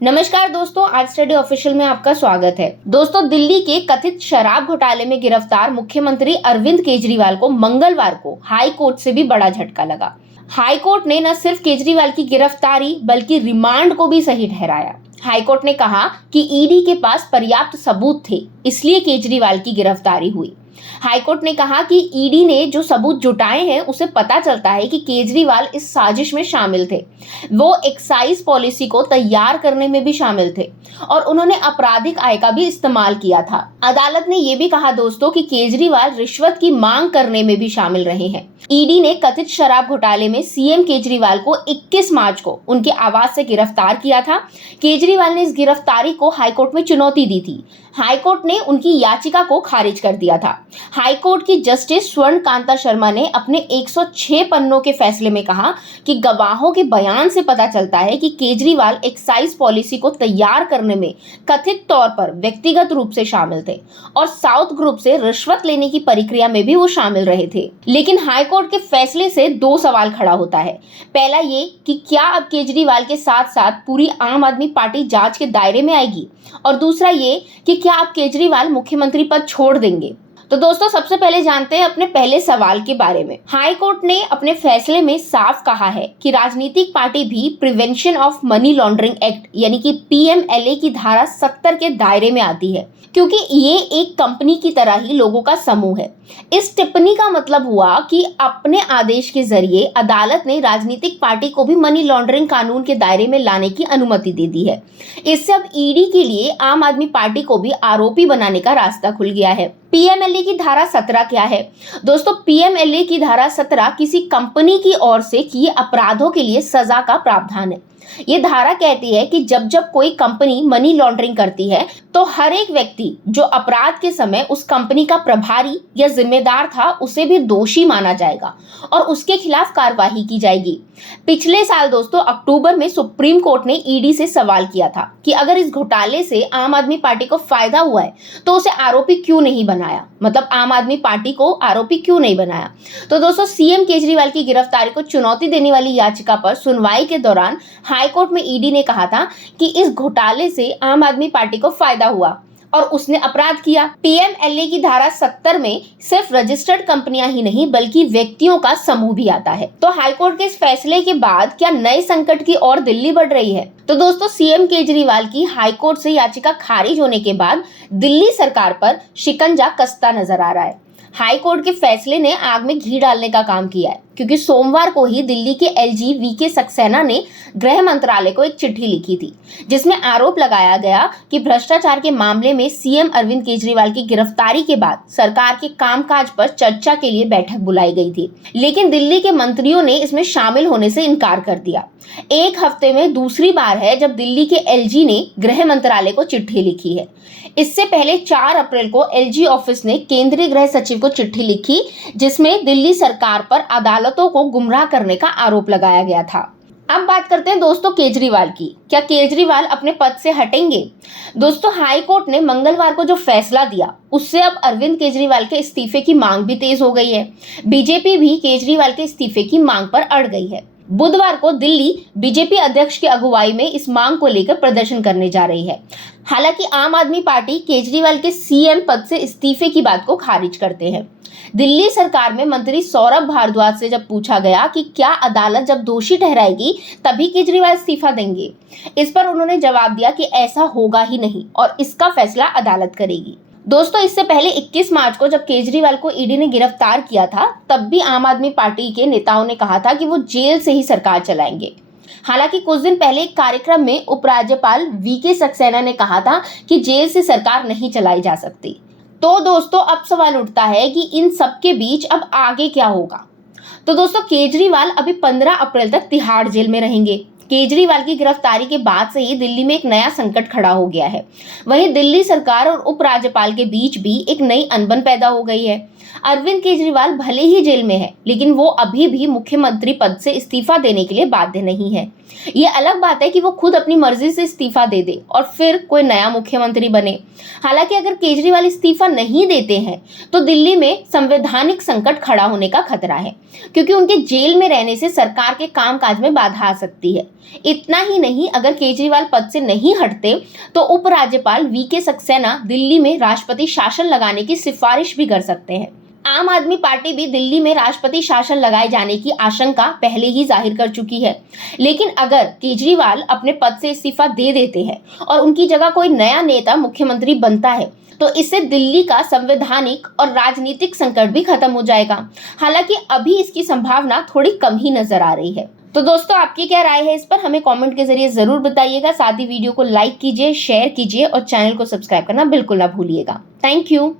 नमस्कार दोस्तों, आज स्टडी ऑफिशियल में आपका स्वागत है। दोस्तों, दिल्ली के कथित शराब घोटाले में गिरफ्तार मुख्यमंत्री अरविंद केजरीवाल को मंगलवार को हाई कोर्ट से भी बड़ा झटका लगा। हाई कोर्ट ने न सिर्फ केजरीवाल की गिरफ्तारी बल्कि रिमांड को भी सही ठहराया। हाई कोर्ट ने कहा कि ईडी के पास पर्याप्त सबूत थे, इसलिए केजरीवाल की गिरफ्तारी हुई। हाईकोर्ट ने कहा कि ईडी ने जो सबूत जुटाए हैं उसे पता चलता है कि केजरीवाल इस साजिश में शामिल थे। वो एक्साइज पॉलिसी को तैयार करने में भी शामिल थे और उन्होंने आपराधिक आय का भी इस्तेमाल किया था। अदालत ने यह भी कहा दोस्तों कि केजरीवाल रिश्वत की मांग करने में भी शामिल रहे हैं। ईडी ने कथित शराब घोटाले में सीएम केजरीवाल को 21 मार्च को उनके आवास से गिरफ्तार किया था। केजरीवाल ने इस गिरफ्तारी को हाईकोर्ट में चुनौती दी थी। हाईकोर्ट ने उनकी याचिका को खारिज कर दिया था। हाईकोर्ट की जस्टिस स्वर्ण कांता शर्मा ने अपने 106 पन्नों के फैसले में कहा कि गवाहों के बयान से पता चलता है कि केजरीवाल एक्साइज पॉलिसी को तैयार करने में कथित तौर पर व्यक्तिगत रूप से शामिल थे और साउथ ग्रुप से रिश्वत लेने की प्रक्रिया में भी वो शामिल रहे थे। लेकिन हाईकोर्ट के फैसले से दो सवाल खड़ा होता है। पहला ये कि क्या अब केजरीवाल के साथ साथ पूरी आम आदमी पार्टी जांच के दायरे में आएगी, और दूसरा ये कि क्या अब केजरीवाल मुख्यमंत्री पद छोड़ देंगे। तो दोस्तों, सबसे पहले जानते हैं अपने पहले सवाल के बारे में। हाई कोर्ट ने अपने फैसले में साफ कहा है कि राजनीतिक पार्टी भी prevention of money laundering act यानी कि पीएमएलए की धारा 70 के दायरे में आती है, क्योंकि ये एक कंपनी की तरह ही लोगों का समूह है। इस टिप्पणी का मतलब हुआ कि अपने आदेश के जरिए अदालत ने राजनीतिक पार्टी को भी मनी लॉन्ड्रिंग कानून के दायरे में लाने की अनुमति दे दी है। इससे अब ईडी के लिए आम आदमी पार्टी को भी आरोपी बनाने का रास्ता खुल गया है। पीएमएलए की धारा 17 क्या है दोस्तों? पीएमएलए की धारा 17 किसी कंपनी की ओर से किए अपराधों के लिए सजा का प्रावधान है। ये धारा कहती है कि जब जब कोई कंपनी मनी लॉन्ड्रिंग करती है तो हर एक व्यक्ति जो अपराध के समय उस कंपनी का प्रभारी या जिम्मेदार था उसे भी दोषी माना जाएगा और उसके खिलाफ कार्रवाई की जाएगी। पिछले साल दोस्तों अक्टूबर में सुप्रीम कोर्ट ने ईडी से सवाल किया था कि अगर इस घोटाले से आम आदमी पार्टी को फायदा हुआ है तो उसे आरोपी क्यों नहीं बनाया, मतलब आम आदमी पार्टी को आरोपी क्यों नहीं बनाया। तो दोस्तों, सीएम केजरीवाल की गिरफ्तारी को चुनौती देने वाली याचिका पर सुनवाई के दौरान हाईकोर्ट में ईडी ने कहा था कि इस घोटाले से आम आदमी पार्टी को फायदा हुआ और उसने अपराध किया। पीएमएलए की धारा 70 में सिर्फ रजिस्टर्ड कंपनियां ही नहीं बल्कि व्यक्तियों का समूह भी आता है। तो हाईकोर्ट के इस फैसले के बाद क्या नए संकट की ओर दिल्ली बढ़ रही है? तो दोस्तों, सीएम केजरीवाल की हाईकोर्ट से याचिका खारिज होने के बाद दिल्ली सरकार पर शिकंजा कसता नजर आ रहा है। हाईकोर्ट के फैसले ने आग में घी डालने का काम किया है, क्योंकि सोमवार को ही दिल्ली के एलजी वीके सक्सेना ने गृह मंत्रालय को एक चिट्ठी लिखी थी जिसमें आरोप लगाया गया कि भ्रष्टाचार के मामले में सीएम अरविंद केजरीवाल की गिरफ्तारी के बाद सरकार के कामकाज पर चर्चा के लिए बैठक बुलाई गई थी, लेकिन दिल्ली के मंत्रियों ने इसमें शामिल होने से इनकार कर दिया। एक हफ्ते में दूसरी बार है जब दिल्ली के एलजी ने गृह मंत्रालय को चिट्ठी लिखी है। इससे पहले 4 अप्रैल को एलजी ऑफिस ने केंद्रीय गृह सचिव को चिट्ठी लिखी जिसमें दिल्ली सरकार पर अदालतों को गुमराह करने का आरोप लगाया गया था। अब बात करते हैं दोस्तों केजरीवाल की। क्या केजरीवाल अपने पद से हटेंगे? दोस्तों, हाई कोर्ट ने मंगलवार को जो फैसला दिया उससे अब अरविंद केजरीवाल के इस्तीफे की मांग भी तेज हो गई है। बीजेपी भी केजरीवाल के इस्तीफे की मांग पर अड़ गई है। बुधवार को दिल्ली बीजेपी अध्यक्ष की अगुवाई में इस मांग को लेकर प्रदर्शन करने जा रही है। हालांकि आम आदमी पार्टी केजरीवाल के सीएम पद से इस्तीफे की बात को खारिज करते हैं। दिल्ली सरकार में मंत्री सौरभ भारद्वाज से जब पूछा गया कि क्या अदालत जब दोषी ठहराएगी तभी केजरीवाल इस्तीफा देंगे, इस पर उन्होंने जवाब दिया कि ऐसा होगा ही नहीं और इसका फैसला अदालत करेगी। दोस्तों, इससे पहले 21 मार्च को जब केजरीवाल को ईडी ने गिरफ्तार किया था तब भी आम आदमी पार्टी के नेताओं ने कहा था कि वो जेल से ही सरकार चलाएंगे। हालांकि कुछ दिन पहले एक कार्यक्रम में उपराज्यपाल वीके सक्सेना ने कहा था कि जेल से सरकार नहीं चलाई जा सकती। तो दोस्तों, अब सवाल उठता है कि इन सब के बीच अब आगे क्या होगा। तो दोस्तों, केजरीवाल अभी 15 अप्रैल तक तिहाड़ जेल में रहेंगे। केजरीवाल की गिरफ्तारी के बाद से ही दिल्ली में एक नया संकट खड़ा हो गया है। वहीं दिल्ली सरकार और उपराज्यपाल के बीच भी एक नई अनबन पैदा हो गई है। अरविंद केजरीवाल भले ही जेल में है, लेकिन वो अभी भी मुख्यमंत्री पद से इस्तीफा देने के लिए बाध्य नहीं है। ये अलग बात है कि वो खुद अपनी मर्जी से इस्तीफा दे दे और फिर कोई नया मुख्यमंत्री बने। हालांकि अगर केजरीवाल इस्तीफा नहीं देते हैं तो दिल्ली में संवैधानिक संकट खड़ा होने का खतरा है, क्योंकि उनके जेल में रहने से सरकार के कामकाज में बाधा आ सकती है। इतना ही नहीं, अगर केजरीवाल पद से नहीं हटते तो उपराज्यपाल वीके सक्सेना दिल्ली में राष्ट्रपति शासन लगाने की सिफारिश भी कर सकते हैं। आम आदमी पार्टी भी दिल्ली में राष्ट्रपति शासन लगाए जाने की आशंका पहले ही जाहिर कर चुकी है, लेकिन अगर केजरीवाल अपने पद से इस्तीफा दे देते हैं और उनकी जगह कोई नया नेता मुख्यमंत्री बनता है तो इससे दिल्ली का संवैधानिक और राजनीतिक संकट भी खत्म हो जाएगा। हालांकि अभी इसकी संभावना थोड़ी कम ही नजर आ रही है। तो दोस्तों, आपकी क्या राय है इस पर हमें कमेंट के जरिए जरूर बताइएगा। साथ ही वीडियो को लाइक कीजिए, शेयर कीजिए और चैनल को सब्सक्राइब करना बिल्कुल ना भूलिएगा। Thank you.